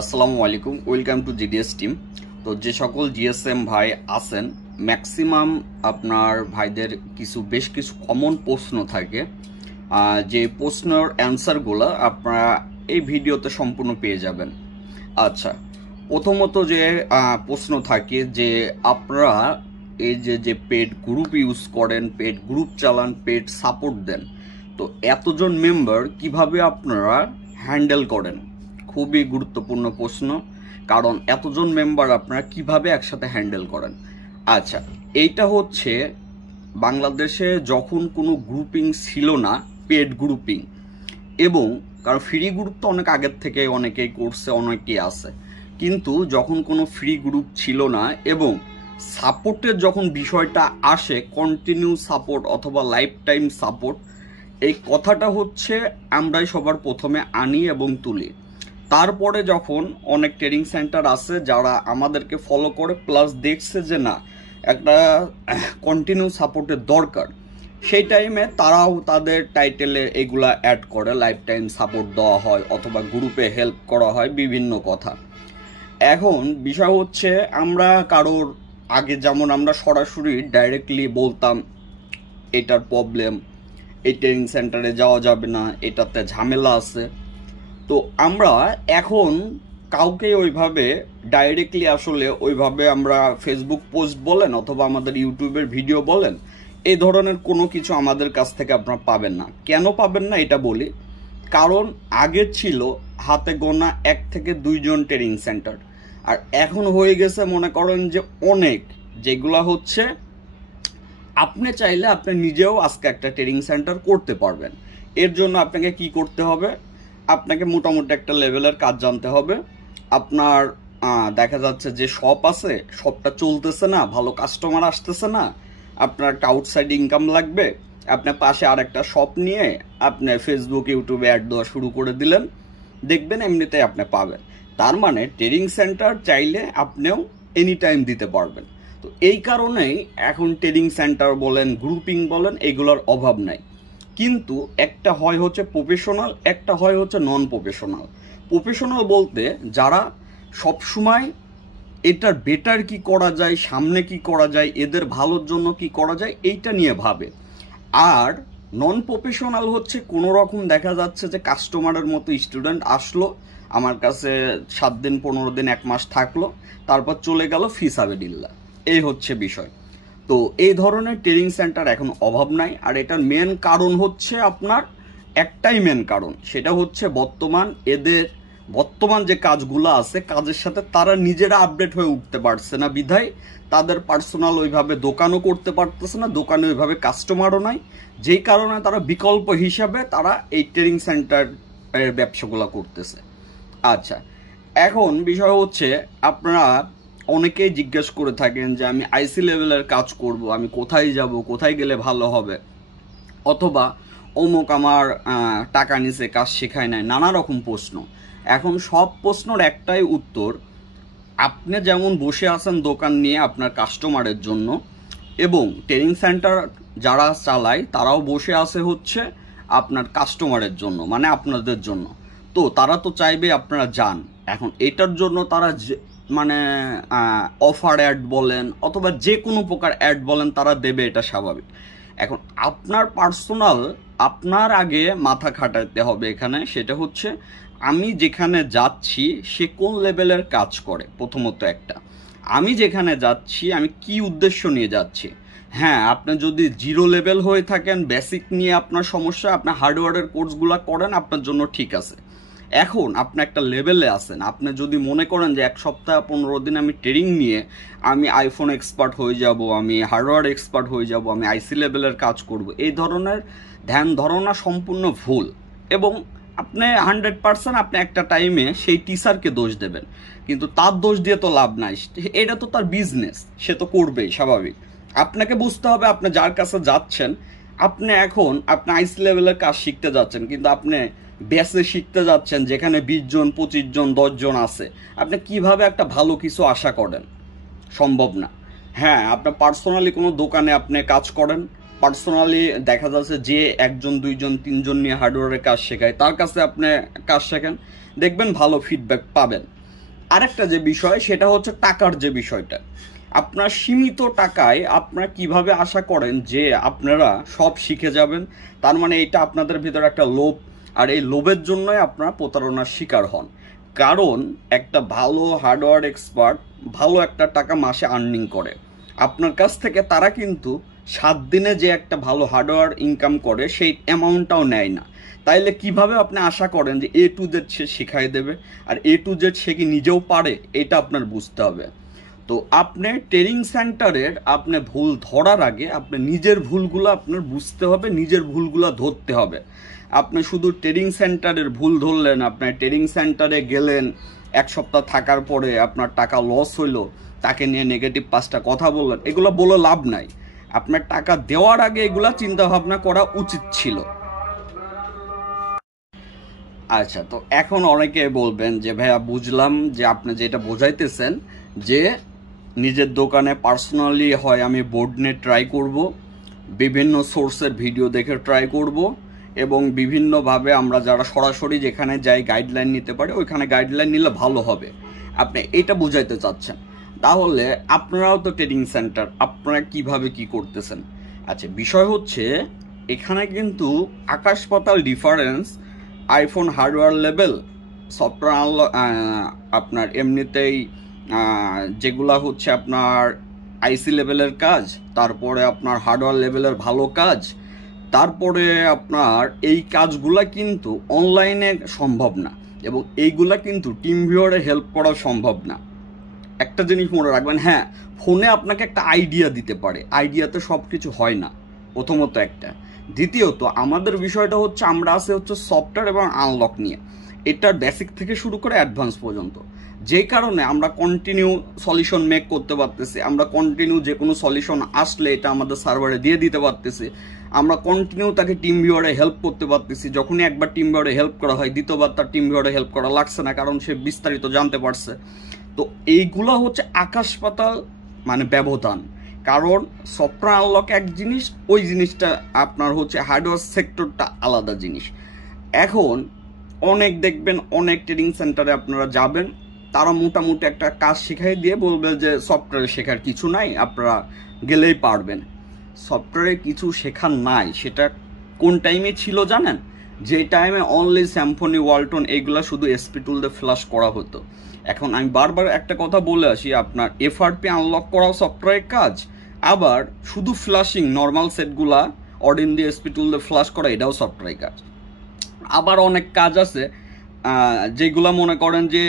আসসালামু আলাইকুম, welcome to GDS team. তো যে সকল জিএসএম ভাই আছেন, ম্যাক্সিমাম আপনার ভাইদের বেশ কিছু কমন প্রশ্ন থাকে, যে প্রশ্নের অ্যান্সারগুলো আপনারা এই ভিডিওতে সম্পূর্ণ পেয়ে যাবেন। আচ্ছা, প্রথমত যে প্রশ্ন থাকে যে আপনারা এই যে পেড গ্রুপ ইউজ করেন, পেড গ্রুপ চালান, পেড সাপোর্ট দেন, তো এতজন মেম্বার কিভাবে আপনারা হ্যান্ডেল করেন? খুবই গুরুত্বপূর্ণ প্রশ্ন, কারণ এতজন মেম্বার আপনারা কিভাবে একসাথে হ্যান্ডেল করেন। আচ্ছা, এইটা হচ্ছে বাংলাদেশে যখন কোনো গ্রুপিং ছিল না, পেড গ্রুপিং, এবং কারণ ফ্রি গ্রুপ তো অনেক আগের থেকে অনেকেই করছে, অনেকেই আছে, কিন্তু যখন কোনো ফ্রি গ্রুপ ছিল না এবং সাপোর্টের যখন বিষয়টা আসে, কন্টিনিউ সাপোর্ট অথবা লাইফ টাইম সাপোর্ট, এই কথাটা হচ্ছে আমরাই সবার প্রথমে আনি এবং তুলি। তারপরে যখন অনেক ট্রেনিং সেন্টার আছে যারা আমাদেরকে ফলো করে, প্লাস দেখছে যে না একটা কন্টিনিউ সাপোর্টের দরকার, সেই টাইমে তারাও তাদের টাইটেলে এগুলা অ্যাড করে, লাইফ টাইম সাপোর্ট দেওয়া হয় অথবা গ্রুপে হেল্প করা হয়, বিভিন্ন কথা। এখন বিষয় হচ্ছে আমরা কারোর আগে যেমন আমরা সরাসরি ডাইরেক্টলি বলতাম এটার প্রবলেম, এই ট্রেনিং সেন্টারে যাওয়া যাবে না, এটাতে ঝামেলা আছে, তো আমরা এখন কাউকে ওইভাবে ডাইরেক্টলি আসলে ওইভাবে আমরা ফেসবুক পোস্ট বলেন অথবা আমাদের ইউটিউবের ভিডিও বলেন, এই ধরনের কোনো কিছু আমাদের কাছ থেকে আপনারা পাবেন না। কেন পাবেন না এটা বলি, কারণ আগে ছিল হাতে গোনা 1 থেকে 2 জন ট্রেনিং সেন্টার, আর এখন হয়ে গেছে মনে করেন যে অনেক, যেগুলা হচ্ছে আপনি চাইলে আপনি নিজেও আজকে একটা ট্রেনিং সেন্টার করতে পারবেন। এর জন্য আপনাকে কি করতে হবে? আপনাকে মোটামুটি একটা লেভেলের কাজ জানতে হবে। আপনার দেখা যাচ্ছে যে শপ আছে, শপটা চলতেছে না, ভালো কাস্টমার আসতেছে না, আপনার একটা আউটসাইড ইনকাম লাগবে, আপনার পাশে আর একটা শপ নিয়ে আপনি ফেসবুক ইউটিউবে অ্যাড দেওয়া শুরু করে দিলেন, দেখবেন এমনিতেই আপনি পাবেন। তার মানে ট্রেনিং সেন্টার চাইলে আপনিও এনি টাইম দিতে পারবেন। তো এই কারণেই এখন ট্রেনিং সেন্টার বলেন, গ্রুপিং বলেন, এগুলোর অভাব নাই। কিন্তু একটা হয় হচ্ছে প্রফেশনাল, একটা হয় হচ্ছে নন প্রফেশনাল। প্রফেশনাল বলতে যারা সবসময় এটার বেটার কি করা যায়, সামনে কি করা যায়, এদের ভালোর জন্য কি করা যায়, এইটা নিয়ে ভাবে। আর নন প্রফেশনাল হচ্ছে কোনো রকম দেখা যাচ্ছে যে কাস্টমারের মতো স্টুডেন্ট আসলো আমার কাছে, 7 দিন 15 দিন 1 মাস থাকলো, তারপর চলে গেল, ফিসাবিলিল্লাহ, এই হচ্ছে বিষয়। তো এই ধরনের ট্রেনিং সেন্টার এখন অভাব নাই। আর এটার মেন কারণ হচ্ছে আপনার একটাই মেন কারণ, সেটা হচ্ছে বর্তমান যে কাজগুলো আছে, কাজের সাথে তারা নিজেরা আপডেট হয়ে উঠতে পারছে না, বিধায় তাদের পার্সোনাল ওইভাবে দোকানও করতে পারতেছে না, দোকানে ওইভাবে কাস্টমারও নাই, যেই কারণে তারা বিকল্প হিসাবে তারা এই ট্রেনিং সেন্টার ব্যবসাগুলো করতেছে। আচ্ছা, এখন বিষয় হচ্ছে আপনারা অনেকেই জিজ্ঞেস করে থাকেন যে আমি আইসি লেভেলের কাজ করব, আমি কোথায় যাব, কোথায় গেলে ভালো হবে, অথবা অমুক আমার টাকা নিচে কাজ শেখায় নাই, নানা রকম প্রশ্ন। এখন সব প্রশ্নের একটাই উত্তর, আপনি যেমন বসে আছেন দোকান নিয়ে আপনার কাস্টমারের জন্য, এবং ট্রেনিং সেন্টার যারা চালায় তারাও বসে আছে হচ্ছে আপনার কাস্টমারের জন্য, মানে আপনাদের জন্য। তো তারা তো চাইবে আপনারা যান। এখন এটার জন্য তারা মানে অফার অ্যাড বলেন অথবা যে কোনো প্রকার অ্যাড বলেন তারা দেবে, এটা স্বাভাবিক। এখন আপনার পার্সোনাল, আপনার আগে মাথা খাটাতে হবে এখানে, সেটা হচ্ছে আমি যেখানে যাচ্ছি সে কোন লেভেলের কাজ করে। প্রথমত একটা, আমি যেখানে যাচ্ছি আমি কি উদ্দেশ্য নিয়ে যাচ্ছি। হ্যাঁ, আপনি যদি 0 লেভেল হয়ে থাকেন, বেসিক নিয়ে আপনার সমস্যা, আপনি হার্ডওয়্যারের কোর্সগুলো করেন, আপনার জন্য ঠিক আছে। এখন আপনি একটা লেভেলে আছেন, আপনি যদি মনে করেন যে 1 সপ্তাহ 15 দিন আমি ট্রেনিং নিয়ে আমি আইফোন এক্সপার্ট হয়ে যাব, আমি হার্ডওয়্যার এক্সপার্ট হয়ে যাব, আমি আইসি লেভেলের কাজ করব, এই ধরনের ধ্যান ধারণা সম্পূর্ণ ভুল। এবং আপনি 100% আপনি একটা টাইমে সেই টিচারকে দোষ দেবেন, কিন্তু তার দোষ দিয়ে তো লাভ নাই, এটা তো তার বিজনেস, সে তো করবেই, স্বাভাবিক। আপনাকে বুঝতে হবে আপনি যার কাছে যাচ্ছেন, আপনি আইসি লেভেলের কাজ শিখতে যাচ্ছেন, কিন্তু আপনি বেসে শিখতে যাচ্ছেন যেখানে 20 জন 25 জন 10 জন আছে, আপনি কিভাবে একটা ভালো কিছু আশা করেন? সম্ভব না। হ্যাঁ, আপনার পার্সোনালি কোনো দোকানে আপনি কাজ করেন, পার্সোনালি দেখা যাচ্ছে যে 1 জন 2 জন 3 জন নিয়ে হার্ডওয়্যারের কাজ শেখায়, তার কাছে আপনি কাজ শেখেন, দেখবেন ভালো ফিডব্যাক পাবেন। আরেকটা যে বিষয় সেটা হচ্ছে টাকার যে বিষয়টা। আপনার সীমিত টাকায় আপনারা কিভাবে আশা করেন যে আপনারা সব শিখে যাবেন? তার মানে এটা আপনাদের ভিতরে একটা লোভ, আর এই লোভের জন্যই আপনারা প্রতারণার শিকার হন। কারণ একটা ভালো হার্ডওয়্যার এক্সপার্ট ভালো একটা টাকা মাসে আর্নিং করে আপনার কাছ থেকে, তারা কিন্তু 7 দিনে যে একটা ভালো হার্ডওয়্যার ইনকাম করে সেই অ্যামাউন্টটাও নেয় না। তাইলে কিভাবে আপনি আশা করেন যে A to Z সে শিখাই দেবে? আর A to Z সে কি নিজেও পারে? এটা আপনার বুঝতে হবে। তো আপনি ট্রেনিং সেন্টারের আপনি ভুল ধরার আগে আপনি নিজের ভুলগুলো আপনার বুঝতে হবে, নিজের ভুলগুলো ধরতে হবে। আপনি শুধু ট্রেনিং সেন্টারের ভুল ধরলেন, আপনি ট্রেনিং সেন্টারে গেলেন, 1 সপ্তাহ থাকার পরে আপনার টাকা লস হইলো, তাকে নিয়ে নেগেটিভ 5টা কথা বললেন, এগুলো বলে লাভ নাই। আপনার টাকা দেওয়ার আগে এগুলা চিন্তা ভাবনা করা উচিত ছিল। আচ্ছা, তো এখন অনেকে বলবেন যে ভাইয়া বুঝলাম যে আপনি যেটা বোঝাইতেছেন যে নিজের দোকানে পার্সোনালি হয় আমি বোর্ড নিয়ে ট্রাই করব, বিভিন্ন সোর্সের ভিডিও দেখে ট্রাই করব, এবং বিভিন্নভাবে আমরা যারা সরাসরি যেখানে যাই গাইডলাইন নিতে পারি ওইখানে গাইডলাইন নিলে ভালো হবে, আপনি এটা বুঝাইতে চাচ্ছেন। তাহলে আপনারাও তো ট্রেনিং সেন্টার, আপনারা কিভাবে কি করতেছেন? আচ্ছা, বিষয় হচ্ছে এখানে কিন্তু আকাশ পাতাল difference. IPhone hardware level, software আপনার এমনিতেই যেগুলা হচ্ছে আপনার আইসি লেভেলের কাজ, তারপরে আপনার হার্ডওয়্যার লেভেলের ভালো কাজ, তারপরে আপনার এই কাজগুলা কিন্তু অনলাইনে সম্ভব না, এবং এইগুলা কিন্তু টিম ভিউয়ারে হেল্প করা সম্ভব না। একটা জিনিস মনে রাখবেন, হ্যাঁ ফোনে আপনাকে একটা আইডিয়া দিতে পারে, আইডিয়াতে সব কিছু হয় না, প্রথমত একটা। দ্বিতীয়ত আমাদের বিষয়টা হচ্ছে আমরা আছে হচ্ছে সফটওয়্যার এবং আনলক নিয়ে, এটার বেসিক থেকে শুরু করে অ্যাডভান্স পর্যন্ত, যেই কারণে আমরা কন্টিনিউ সলিউশন মেক করতে পারতেছি, আমরা কন্টিনিউ যে কোনো সলিউশন আসলে এটা আমাদের সার্ভারে দিয়ে দিতে পারতেছি, আমরা কন্টিনিউ তাকে টিম ভিউয়ারে হেল্প করতে পারতেছি। যখনই একবার টিম ভিউয়ারে হেল্প করা হয় দ্বিতীয়বার তার টিম ভিউয়ারে হেল্প করা লাগছে না, কারণ সে বিস্তারিত জানতে পারছে। তো এইগুলো হচ্ছে আকাশ পাতাল মানে ব্যবধান। কারণ সফটওয়্যার আনলক এক জিনিস, ওই জিনিসটা আপনার হচ্ছে হার্ডওয়্যার সেক্টরটা আলাদা জিনিস। এখন অনেক দেখবেন অনেক ট্রেনিং সেন্টারে আপনারা যাবেন, তারা মোটামুটি একটা কাজ শিখাই দিয়ে বলবে যে সফটওয়্যারে শেখার কিছু নাই, আপনারা গেলেই পারবেন। সফটওয়্যারে কিছু শেখার নাই সেটা কোন টাইমে ছিল জানেন? যে টাইমে অনলি স্যাম্ফনি ওয়ালটন এইগুলা শুধু এসপি টুল দিয়ে ফ্ল্যাশ করা হতো। এখন আমি বারবার একটা কথা বলে আসি, আপনার এফআরপি আনলক করাও সফটওয়্যারের কাজ, আবার শুধু ফ্ল্যাশিং নর্মাল সেটগুলা অর্ডিন দিয়ে এসপি টুল দিয়ে ফ্ল্যাশ করা এটাও সফটওয়্যারের কাজ। আবার অনেক কাজ আছে যেগুলা মনে করেন যে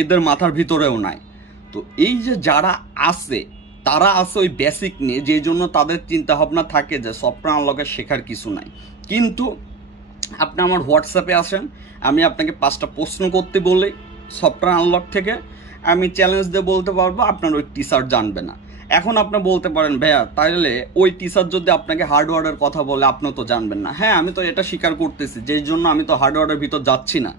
এদের মাথার ভিতরেও নাই। তো এই যে যারা আছে তারা আছে ওই বেসিক নিয়ে, যেই জন্য তাদের চিন্তা ভাবনা থাকে যে সফটওয়্যার আনলকের শেখার কিছু নাই। কিন্তু আপনি আমার হোয়াটসঅ্যাপে আসেন, আমি আপনাকে 5টা প্রশ্ন করতে বলি সফটওয়্যার আনলক থেকে, আমি চ্যালেঞ্জ দিয়ে বলতে পারবো আপনার ওই টিচার জানবে না। এখন আপনি বলতে পারেন ভাইয়া তাহলে ওই টিচার যদি আপনাকে হার্ডওয়্যারের কথা বলে আপনি তো জানবেন না। হ্যাঁ, আমি তো এটা স্বীকার করতেছি, যেই জন্য আমি তো হার্ডওয়্যারের ভিতর যাচ্ছি না।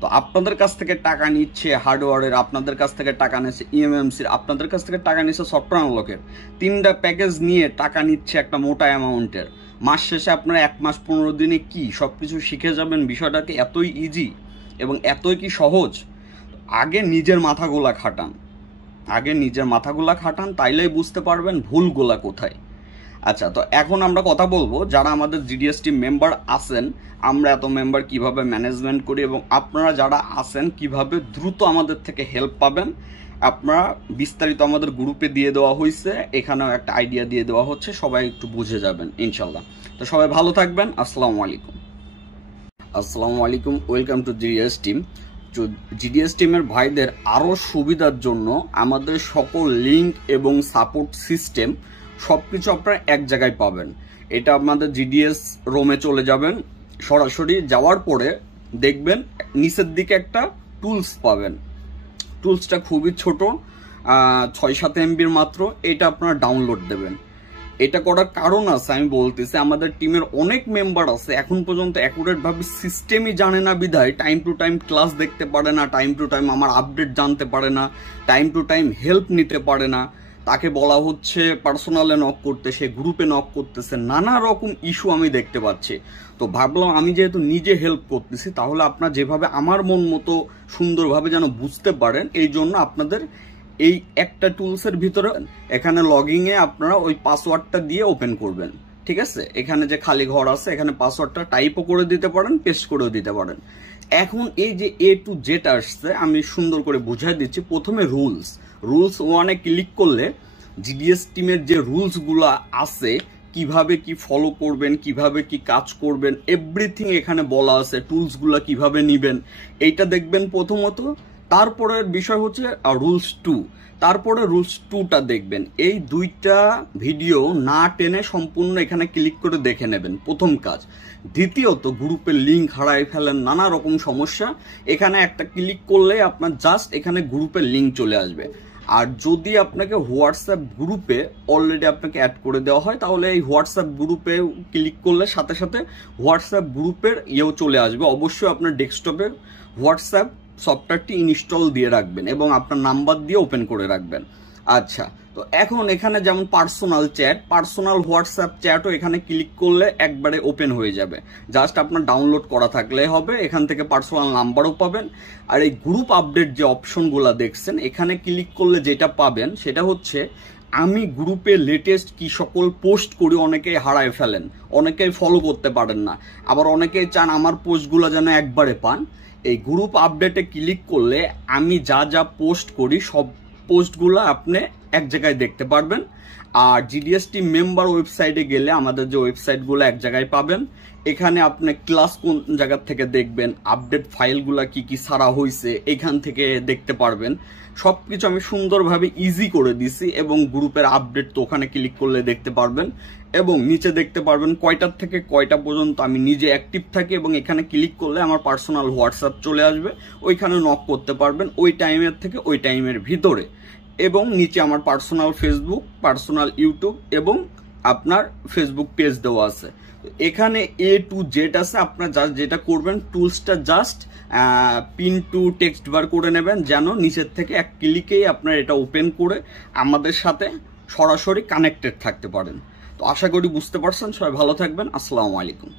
তো আপনাদের কাছ থেকে টাকা নিচ্ছে হার্ডওয়্যারের, আপনাদের কাছ থেকে টাকা নিচ্ছে ইএমএমসির, আপনাদের কাছ থেকে টাকা নিচ্ছে সফটওয়্যার আনলকের, 3টা প্যাকেজ নিয়ে টাকা নিচ্ছে একটা মোটা অ্যামাউন্টের। মাস শেষে আপনারা 1 মাস 15 দিনে কি সব কিছু শিখে যাবেন? বিষয়টাকে এতই ইজি এবং এতই কি সহজ? আগে নিজের মাথাগুলা খাটান, আগে নিজের মাথাগুলা খাটান, তাইলেই বুঝতে পারবেন ভুলগুলা কোথায়। আচ্ছা, তো এখন আমরা কথা বলবো যারা আমাদের জিডিএস টিম মেম্বার আছেন, আমরা এত মেম্বার কিভাবে ম্যানেজমেন্ট করি, এবং আপনারা যারা আছেন কিভাবে দ্রুত আমাদের থেকে হেল্প পাবেন। আপনারা বিস্তারিত আমাদের গ্রুপে দিয়ে দেওয়া হয়েছে, এখানেও একটা আইডিয়া দিয়ে দেওয়া হচ্ছে, সবাই একটু বুঝে যাবেন ইনশাল্লাহ। তো সবাই ভালো থাকবেন, আসসালামু আলাইকুম। আসসালামু আলাইকুম, welcome to GDS team. GDS টিমের ভাইদের আরও সুবিধার জন্য আমাদের সকল লিঙ্ক এবং সাপোর্ট সিস্টেম সব কিছু আপনারা এক জায়গায় পাবেন। এটা আপনাদের জিডিএস রোমে চলে যাবেন, সরাসরি যাওয়ার পরে দেখবেন নিচের দিকে একটা টুলস পাবেন। টুলসটা খুবই ছোট, 6-7 MBর মাত্র। এটা আপনারা ডাউনলোড দেবেন। এটা করার কারণ আছে, আমি বলতেছি আমাদের টিমের অনেক মেম্বার আছে এখন পর্যন্ত অ্যাকুরেটভাবে সিস্টেমই জানে না, বিধায় টাইম টু টাইম ক্লাস দেখতে পারে না, টাইম টু টাইম আমার আপডেট জানতে পারে না, টাইম টু টাইম হেল্প নিতে পারে না। তাকে বলা হচ্ছে পার্সোনালে নক করতে, সে গ্রুপে নক করতেছে, নানা রকম ইস্যু আমি দেখতে পাচ্ছি। তো ভাবলাম আমি যেহেতু নিজে হেল্প করতেছি, তাহলে আপনারা যেভাবে আমার মন মতো সুন্দরভাবে যেন বুঝতে পারেন, এই জন্য আপনাদের এই একটা টুলসের ভিতরে এখানে লগইনে আপনারা ওই পাসওয়ার্ডটা দিয়ে ওপেন করবেন, ঠিক আছে? এখানে যে খালি ঘর আছে এখানে পাসওয়ার্ডটা টাইপও করে দিতে পারেন, পেস্ট করেও দিতে পারেন। এখন এই যে A to Z আসছে, আমি সুন্দর করে বুঝাই দিচ্ছি। প্রথমে রুলস 1-এ ক্লিক করলে জিডিএস টিমের যে রুলসগুলো আছে, কিভাবে কি ফলো করবেন, কিভাবে কি কাজ করবেন, এভরিথিং এখানে বলা আছে। টুলসগুলো কিভাবে নিবেন এইটা দেখবেন প্রথমত। তারপরের বিষয় হচ্ছে রুলস 2, তারপরে রুলস 2টা দেখবেন। এই দুইটা ভিডিও না টেনে সম্পূর্ণ এখানে ক্লিক করে দেখে নেবেন, প্রথম কাজ। দ্বিতীয়ত, গ্রুপের লিঙ্ক হারাই ফেলেন, নানা রকম সমস্যা, এখানে একটা ক্লিক করলে আপনার জাস্ট এখানে গ্রুপের লিঙ্ক চলে আসবে। আর যদি আপনাকে হোয়াটসঅ্যাপ গ্রুপে অলরেডি আপনাকে অ্যাড করে দেওয়া হয়, তাহলে এই হোয়াটসঅ্যাপ গ্রুপে ক্লিক করলে সাথে সাথে হোয়াটসঅ্যাপ গ্রুপের ইয়েও চলে আসবে। অবশ্যই আপনার ডেস্কটপে হোয়াটসঅ্যাপ সফটওয়্যারটি ইনস্টল দিয়ে রাখবেন এবং আপনার নাম্বার দিয়ে ওপেন করে রাখবেন। আচ্ছা, তো এখন এখানে যেমন পার্সোনাল হোয়াটসঅ্যাপ চ্যাটও এখানে ক্লিক করলে একবারে ওপেন হয়ে যাবে। জাস্ট আপনার ডাউনলোড করা থাকলে হবে, এখান থেকে পার্সোনাল নাম্বারও পাবেন। আর এই গ্রুপ আপডেট যে অপশনগুলো দেখছেন, এখানে ক্লিক করলে যেটা পাবেন সেটা হচ্ছে আমি গ্রুপে লেটেস্ট কি সকল পোস্ট করি। অনেকেই হারায় ফেলেন, অনেকেই ফলো করতে পারেন না, আবার অনেকেই চান আমার পোস্টগুলো যেন একবারে পান। এই গ্রুপ আপডেটে ক্লিক করলে আমি যা যা পোস্ট করি সব পোস্টগুলো আপনি এক জায়গায় দেখতে পারবেন। আর জিডিএস টিম মেম্বার ওয়েবসাইটে গেলে আমাদের যে ওয়েবসাইটগুলো এক জায়গায় পাবেন। এখানে আপনি ক্লাস কোন জায়গা থেকে দেখবেন, আপডেট ফাইলগুলো কি কি ছাড়া হয়েছে এখান থেকে দেখতে পারবেন। সবকিছু আমি সুন্দরভাবে ইজি করে দিছি এবং গ্রুপের আপডেট তো ওখানে ক্লিক করলে দেখতে পারবেন। এবং নিচে দেখতে পারবেন কয়টার থেকে কয়টা পর্যন্ত আমি নিজে অ্যাক্টিভ থাকি, এবং এখানে ক্লিক করলে আমার পার্সোনাল হোয়াটসঅ্যাপ চলে আসবে, ওইখানে নক করতে পারবেন ওই টাইমের থেকে ওই টাইমের ভিতরে। এবং নিচে আমার পার্সোনাল ফেসবুক, পার্সোনাল ইউটিউব এবং আপনার ফেসবুক পেজ দেওয়া আছে। এখানে A to Z আছে। আপনার জাস্ট যেটা করবেন, টুলসটা জাস্ট পিন টু টেক্সট বার করে নেবেন, যেন নিচের থেকে এক ক্লিকেই আপনার এটা ওপেন করে আমাদের সাথে সরাসরি কানেক্টেড থাকতে পারেন। তো আশা করি বুঝতে পারছেন। সবাই ভালো থাকবেন। আসসালামু আলাইকুম।